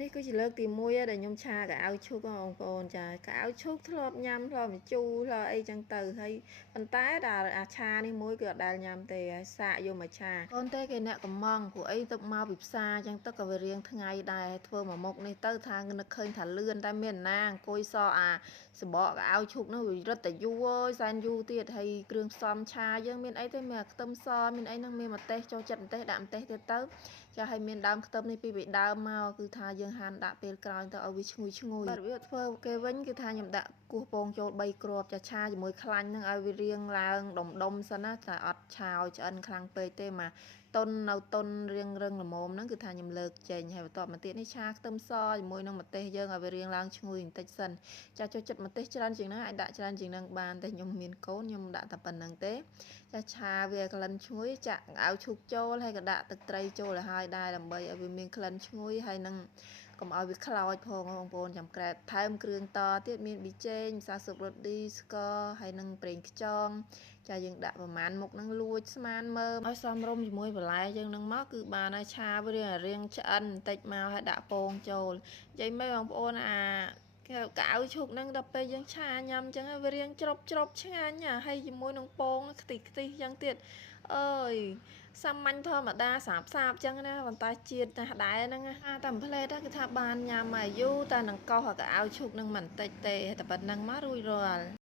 នេះគឺជាលើកទី1ដែលខ្ញុំឆាកៅអៅឈូកបងប្អូនចាកៅអៅឈូកធ្លាប់ញ៉ាំធ្លាប់ជូរធ្លាប់អីចឹងទៅហើយប៉ុន្តែដល់អាឆានេះមួយគឺអត់ដែលញ៉ាំទេហើយសាកយកមកឆាកូនទេគេអ្នកកំងព្រោះអីទឹកមកពីផ្សារចឹងទៅក៏វារៀងថ្ងៃដែរធ្វើមួយមុខនេះទៅថានឹកឃើញថាលឿនតែមានណាអង្គុយសអាសបកកៅអៅឈូកនោះវារត់តែយូរអើយសែនយូរទៀតហើយគ្រឿងផ្សំឆាយើងមានអីទេមានខ្ទឹមសមានអីហ្នឹងមានម្ទេសចូលចិត្តម្ទេសដាក់ម្ទេសទៀតទៅចាឲ្យមានដើមខ្ទឹមនេះពីដើមមកគឺថាយើងហាន់ដាក់ពេលក្រោយទៅឲ្យវាឈ្ងុយបាទរបៀបធ្វើគេវិញគឺថាខ្ញុំដាក់គោះពងចូល3គ្រាប់ចាឆាជាមួយខ្លាញ់ហ្នឹងឲ្យវារៀងឡើងដុំសិនណាតែអត់ឆាឲ្យឆ្អិនខ្លាំងពេកទេមកតុននៅតុនរៀងរឹងល្មមហ្នឹងគឺថាខ្ញុំលើកចេញហើយបន្ទាប់មកទៀតនេះឆាខ្ទឹមសជាមួយនឹងម្ទេសយើងឲ្យវារៀងឡើងឈ្ងុយបន្តិចសិនចាចូលចិត្តម្ទេសច្រើនជាងហ្នឹងអាចដាក់ច្រើនជាងហ្នឹងបានតែខ្ញុំមានកូនខ្ញុំដាក់តែប៉ុណ្្នឹងទេចាឆាវាក្លិនឈ្ងុយចាក់អាវឈូកចូលហើយក៏ដាក់ទឹកត្រីចូលឲ្យហើយដែរដើម្បីឲ្យវាមានក្លិនឈ្ងុយហើយនឹងកុំឲ្យវាខ្លោចផងបងប្អូនចាំក្រែបថែមគ្រឿងតទៀតមានប៊ីចេងម្សៅស៊ុបរ៉ូឌីស្ករហើយនឹងប្រេងខ្យងចាយើងដាក់ប្រមាណមុខហ្នឹងលួចស្មានមើលឲ្យសមរម្យជាមួយបន្លែយើងនឹងមកគឺបានហើយឆាវារៀងឆ្អិនបន្តិចមកហើយដាក់ពងចូលនិយាយមែនបងប្អូនអាកៅអៅឈូកហ្នឹងដល់ពេលយើងឆាញ៉ាំអញ្ចឹងវារៀងច្របឆ្ងាញ់ហើយជាមួយនឹងពងខ្ទិះអញ្ចឹងទៀតអើយសាមញ្ញធម្មតាសាបអញ្ចឹងណាប៉ុន្តែជាតិណាស់ដែរហ្នឹងតែផ្លែតគឺថាបានញ៉ាំមកយូរតែនឹងកោសកៅអៅឈូកហ្នឹងមិនតិចទេតែប៉ុណ្្នឹងមករួចរាល់